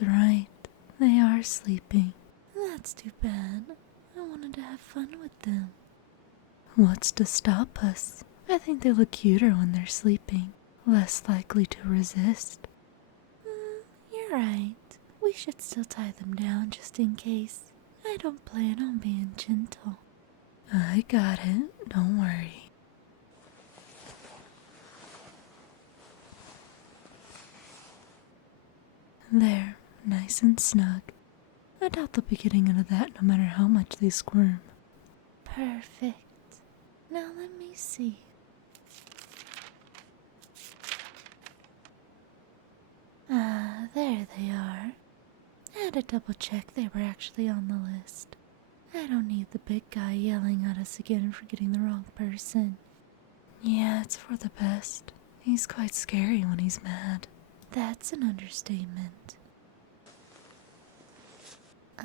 was right. They are sleeping. That's too bad. I wanted to have fun with them. What's to stop us? I think they look cuter when they're sleeping. Less likely to resist. You're right. We should still tie them down just in case. I don't plan on being gentle. I got it. Don't worry. There, nice and snug. I doubt they'll be getting into that no matter how much they squirm. Perfect. Now let me see. Ah, there they are. I had to double check they were actually on the list. I don't need the big guy yelling at us again for getting the wrong person. Yeah, it's for the best. He's quite scary when he's mad. That's an understatement.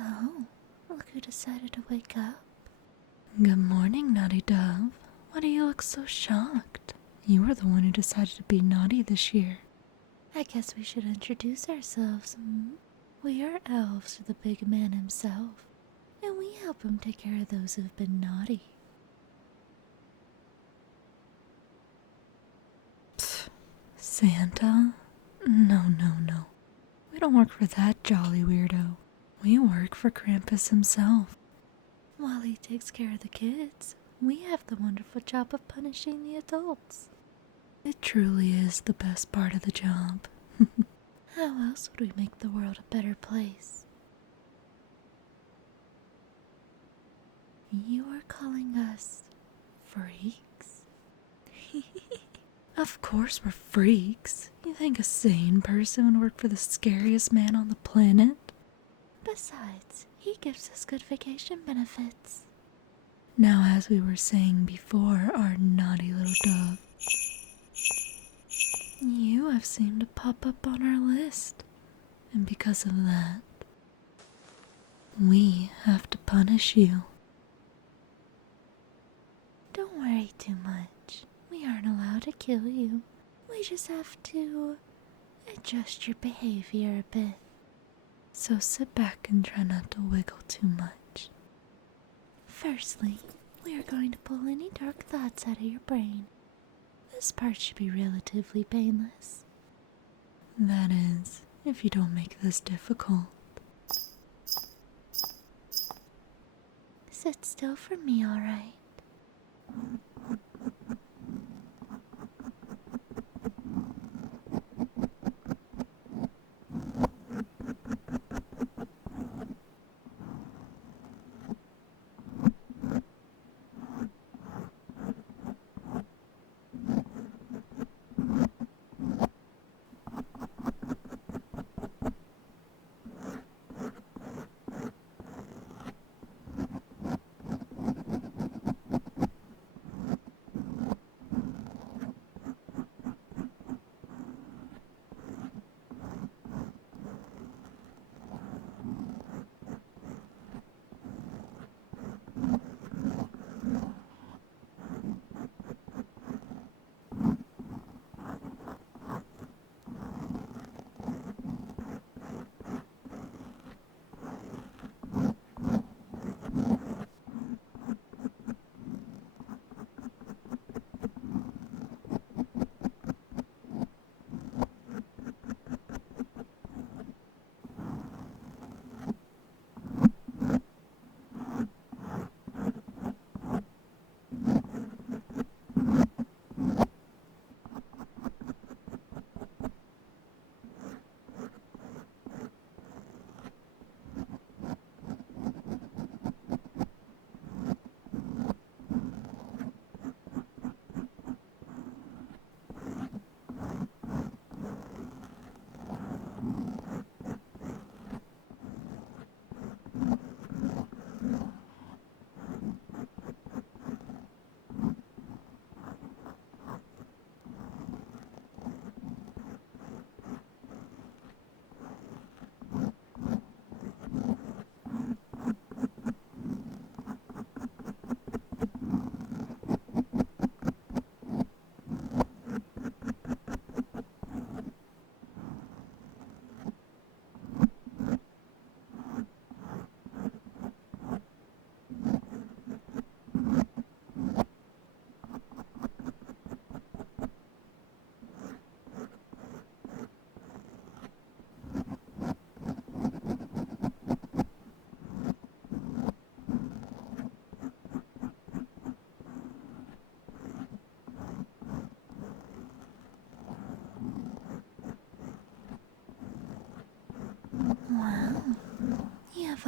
Oh, look who decided to wake up. Good morning, Naughty Dove. Why do you look so shocked? You were the one who decided to be naughty this year. I guess we should introduce ourselves. We are elves for the big man himself, and we help him take care of those who've been naughty. Pfft, Santa? No. We don't work for that jolly weirdo. We work for Krampus himself. While he takes care of the kids, we have the wonderful job of punishing the adults. It truly is the best part of the job. How else would we make the world a better place? You are calling us freaks? Of course we're freaks. You think a sane person would work for the scariest man on the planet? Besides, he gives us good vacation benefits. Now, as we were saying before, our naughty little dove, you have seemed to pop up on our list. And because of that, we have to punish you. Don't worry too much. We aren't allowed to kill you. We just have to adjust your behavior a bit. So sit back and try not to wiggle too much. Firstly, we are going to pull any dark thoughts out of your brain. This part should be relatively painless. That is, if you don't make this difficult. Sit still for me, alright?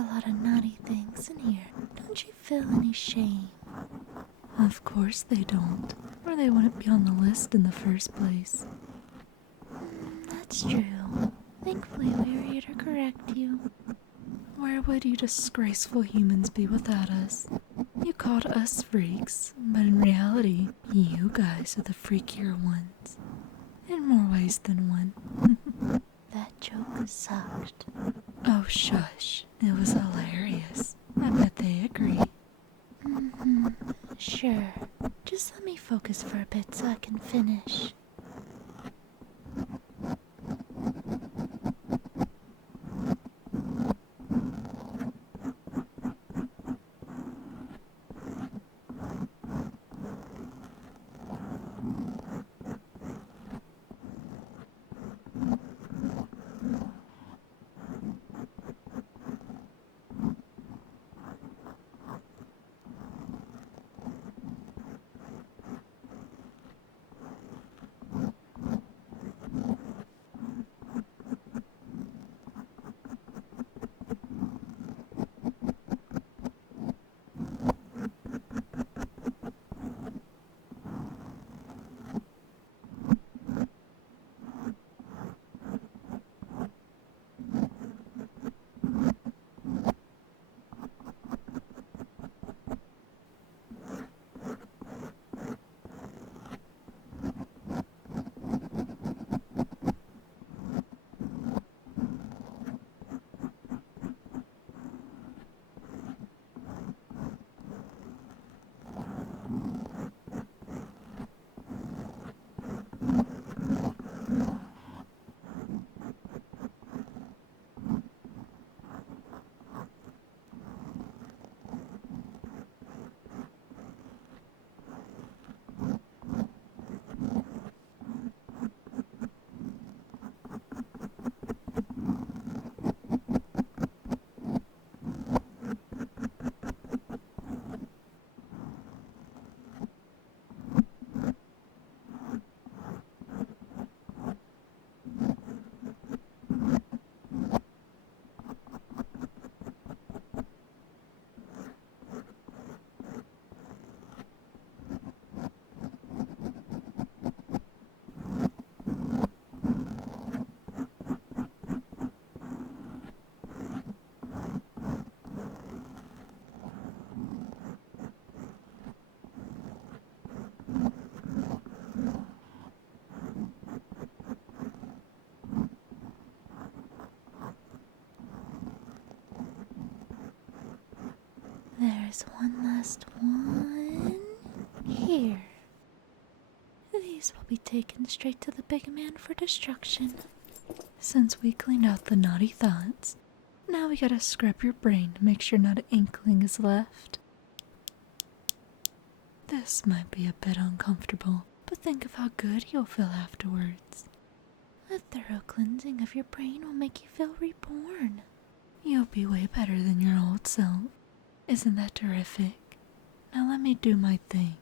a lot of naughty things in here. Don't you feel any shame? Of course they don't, or they wouldn't be on the list in the first place. That's true. Thankfully, we are here to correct you. Where would you disgraceful humans be without us? You called us freaks, but in reality, you guys are the freakier ones. In more ways than one. That joke sucked. Oh, shush. It was hilarious. I bet they agree. Sure. Just let me focus for a bit so I can finish. There's one last one here. These will be taken straight to the big man for destruction. Since we cleaned out the naughty thoughts, now we gotta scrub your brain to make sure not an inkling is left. This might be a bit uncomfortable, but think of how good you'll feel afterwards. A thorough cleansing of your brain will make you feel reborn. You'll be way better than your old self. Isn't that terrific? Now let me do my thing.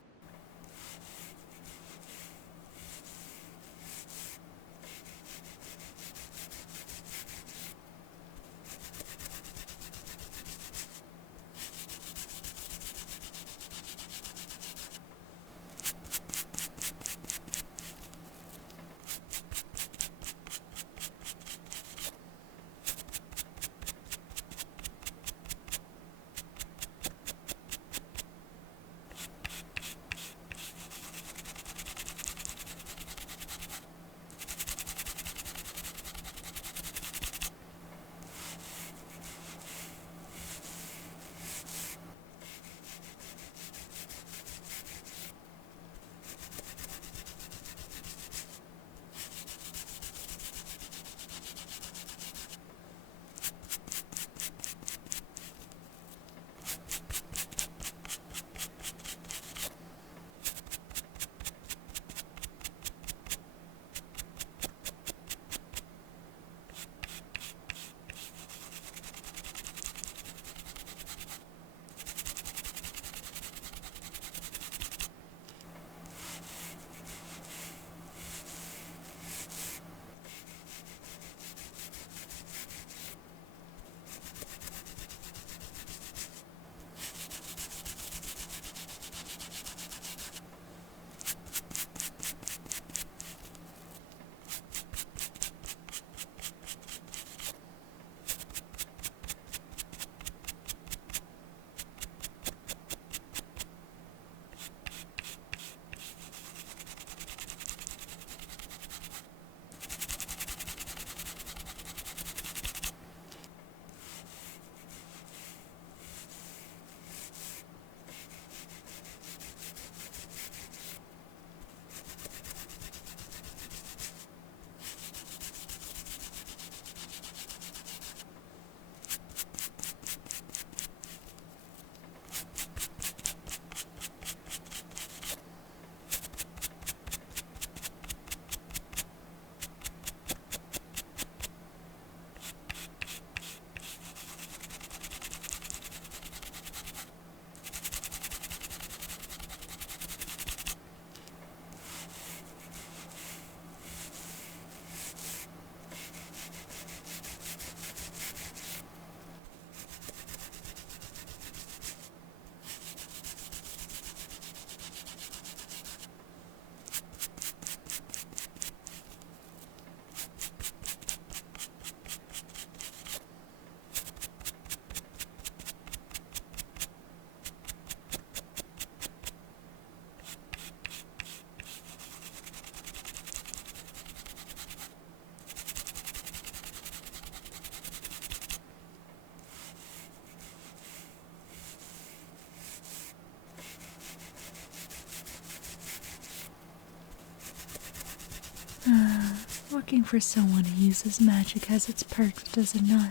Working for someone who uses magic has its perks, does it not?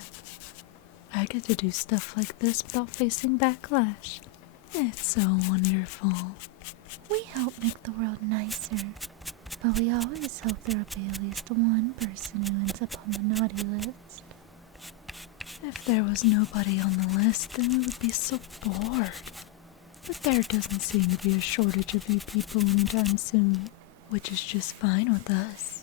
I get to do stuff like this without facing backlash. It's so wonderful. We help make the world nicer, but we always hope there will be at least one person who ends up on the naughty list. If there was nobody on the list, then we would be so bored. But there doesn't seem to be a shortage of you people anytime soon, which is just fine with us.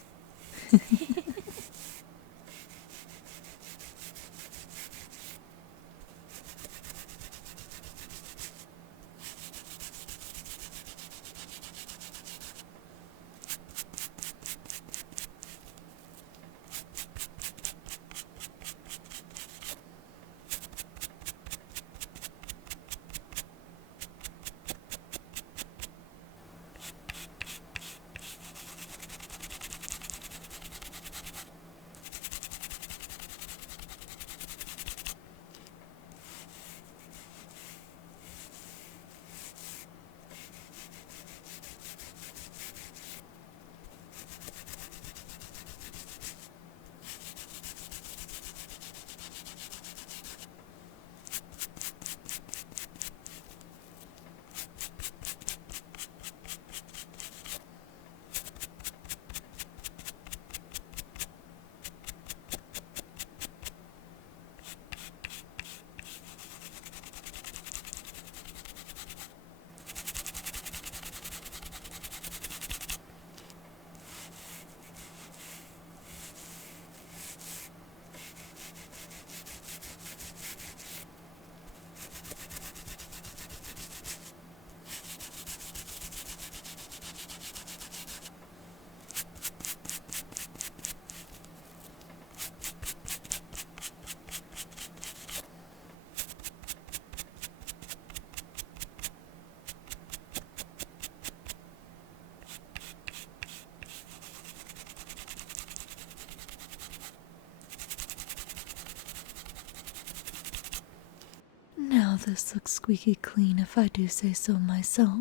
Now this looks squeaky clean if I do say so myself.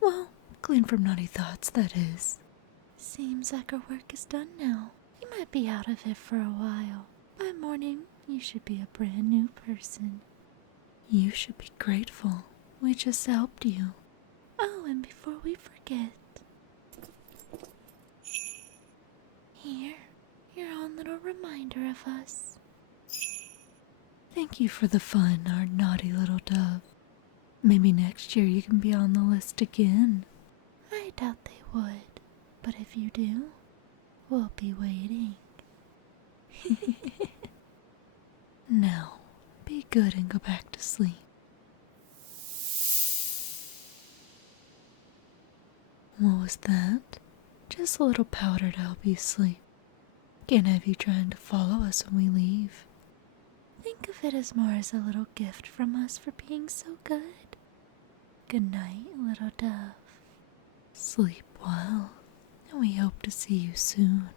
Well, clean from naughty thoughts, that is. Seems like our work is done now. You might be out of it for a while. By morning, you should be a brand new person. You should be grateful. We just helped you. Oh, and before we forget, here, your own little reminder of us. Thank you for the fun, our naughty little dove. Maybe next year you can be on the list again. I doubt they would, but if you do, we'll be waiting. Now, be good and go back to sleep. What was that? Just a little powder to help you sleep. Can't have you trying to follow us when we leave. Think of it as more as a little gift from us for being so good. Good night, little dove. Sleep well, and we hope to see you soon.